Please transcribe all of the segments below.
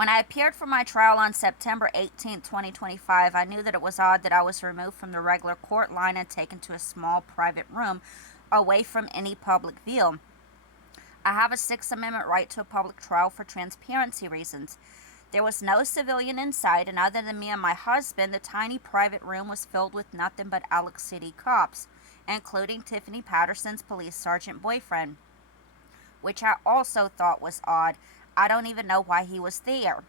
When I appeared for my trial on September 18, 2025, I knew that it was odd that I was removed from the regular court line and taken to a small private room away from any public view. I have a Sixth Amendment right to a public trial for transparency reasons. There was no civilian inside, and other than me and my husband, the tiny private room was filled with nothing but Alex City cops, including Tiffany Patterson's police sergeant boyfriend, which I also thought was odd. I don't even know why he was there.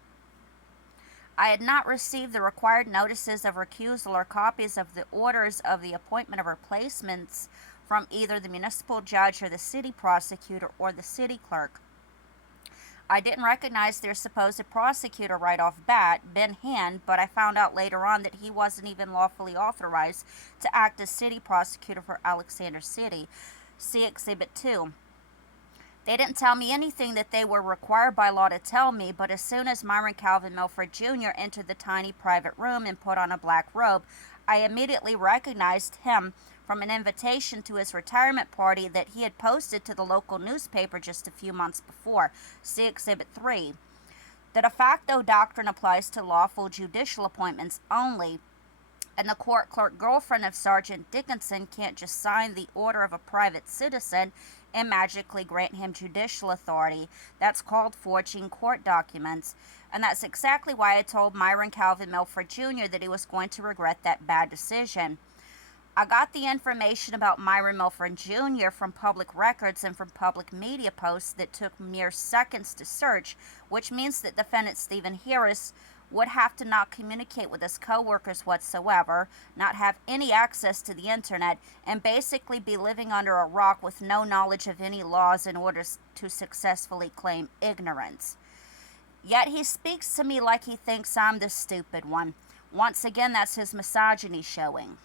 I had not received the required notices of recusal or copies of the orders of the appointment of replacements from either the municipal judge or the city prosecutor or the city clerk. I didn't recognize their supposed prosecutor right off bat, Ben Hand, but I found out later on that he wasn't even lawfully authorized to act as city prosecutor for Alexander City. See Exhibit 2. They didn't tell me anything that they were required by law to tell me, but as soon as Myron Calvin Milford Jr. entered the tiny private room and put on a black robe, I immediately recognized him from an invitation to his retirement party that he had posted to the local newspaper just a few months before. See Exhibit 3. The de facto doctrine applies to lawful judicial appointments only, and the court clerk girlfriend of Sergeant Dickinson can't just sign the order of a private citizen and magically grant him judicial authority. That's called forging court documents. And that's exactly why I told Myron Calvin Milford Jr. that he was going to regret that bad decision. I got the information about Myron Milford Jr. from public records and from public media posts that took mere seconds to search, which means that defendant Stephen Harris would have to not communicate with his co-workers whatsoever, not have any access to the internet, and basically be living under a rock with no knowledge of any laws in order to successfully claim ignorance. Yet he speaks to me like he thinks I'm the stupid one. Once again, that's his misogyny showing.